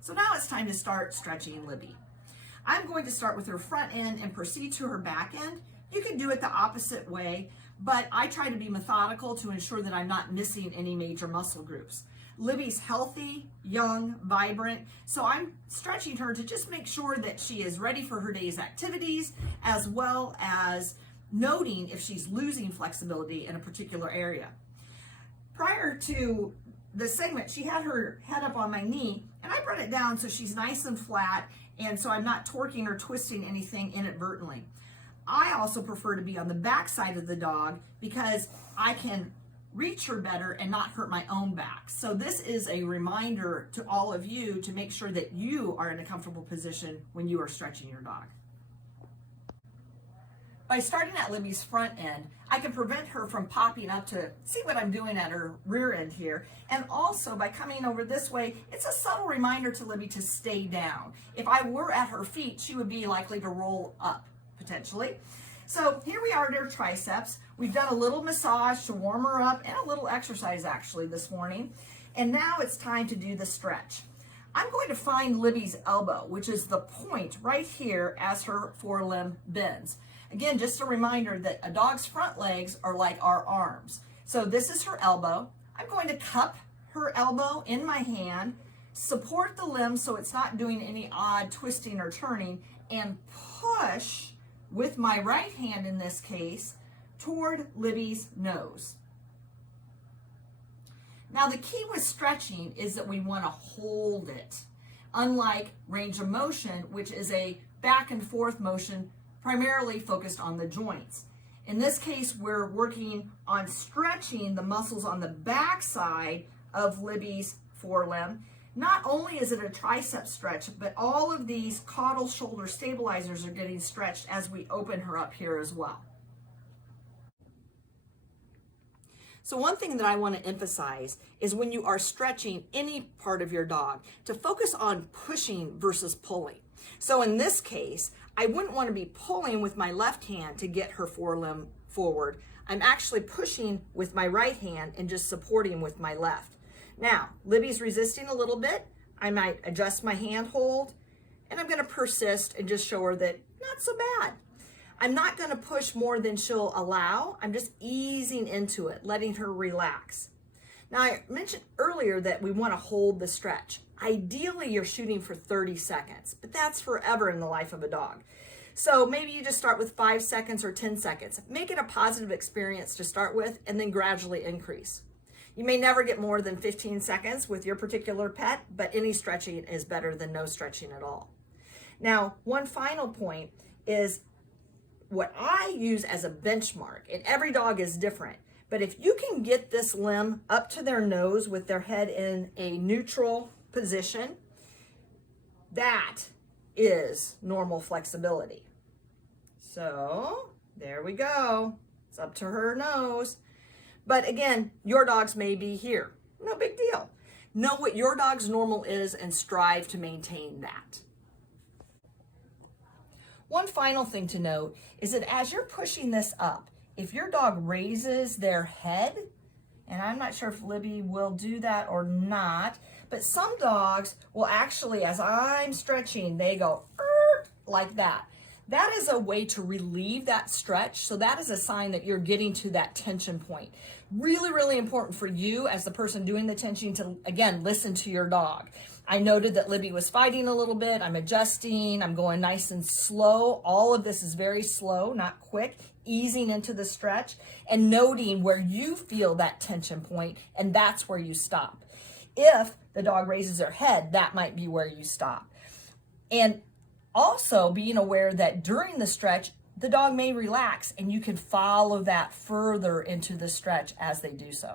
So now it's time to start stretching Libby. I'm going to start with her front end and proceed to her back end. You can do it the opposite way, but I try to be methodical to ensure that I'm not missing any major muscle groups. Libby's healthy, young, vibrant, so I'm stretching her to just make sure that she is ready for her day's activities, as well as noting if she's losing flexibility in a particular area. Prior to the segment, she had her head up on my knee, and I brought it down so she's nice and flat, and so I'm not torquing or twisting anything inadvertently. I also prefer to be on the back side of the dog because I can reach her better and not hurt my own back. So this is a reminder to all of you to make sure that you are in a comfortable position when you are stretching your dog. By starting at Libby's front end, I can prevent her from popping up to see what I'm doing at her rear end here. And also by coming over this way, it's a subtle reminder to Libby to stay down. If I were at her feet, she would be likely to roll up potentially. So here we are at her triceps. We've done a little massage to warm her up and a little exercise actually this morning. And now it's time to do the stretch. I'm going to find Libby's elbow, which is the point right here as her forelimb bends. Again, just a reminder that a dog's front legs are like our arms. So this is her elbow. I'm going to cup her elbow in my hand, support the limb so it's not doing any odd twisting or turning, and push with my right hand in this case toward Libby's nose. Now the key with stretching is that we want to hold it, unlike range of motion, which is a back and forth motion primarily focused on the joints. In this case, we're working on stretching the muscles on the back side of Libby's forelimb. Not only is it a tricep stretch, but all of these caudal shoulder stabilizers are getting stretched as we open her up here as well. So one thing that I want to emphasize is when you are stretching any part of your dog, to focus on pushing versus pulling. So in this case, I wouldn't want to be pulling with my left hand to get her forelimb forward. I'm actually pushing with my right hand and just supporting with my left. Now, Libby's resisting a little bit. I might adjust my hand hold, and I'm going to persist and just show her that not so bad. I'm not going to push more than she'll allow. I'm just easing into it, letting her relax. Now, I mentioned earlier that we want to hold the stretch. Ideally, you're shooting for 30 seconds, but that's forever in the life of a dog. So maybe you just start with 5 seconds or 10 seconds. Make it a positive experience to start with and then gradually increase. You may never get more than 15 seconds with your particular pet, but any stretching is better than no stretching at all. Now, one final point is what I use as a benchmark, and every dog is different, but if you can get this limb up to their nose with their head in a neutral position, that is normal flexibility. So there we go. It's up to her nose. But again, your dogs may be here. No big deal. Know what your dog's normal is and strive to maintain that. One final thing to note is that as you're pushing this up, if your dog raises their head, and I'm not sure if Libby will do that or not, but some dogs will actually, as I'm stretching, they go like that. That is a way to relieve that stretch. So that is a sign that you're getting to that tension point. Really, really important for you as the person doing the tension to, again, listen to your dog. I noted that Libby was fighting a little bit. I'm adjusting. I'm going nice and slow. All of this is very slow, not quick, easing into the stretch and noting where you feel that tension point, and that's where you stop. If the dog raises their head, that might be where you stop. And also being aware that during the stretch, the dog may relax and you can follow that further into the stretch as they do so.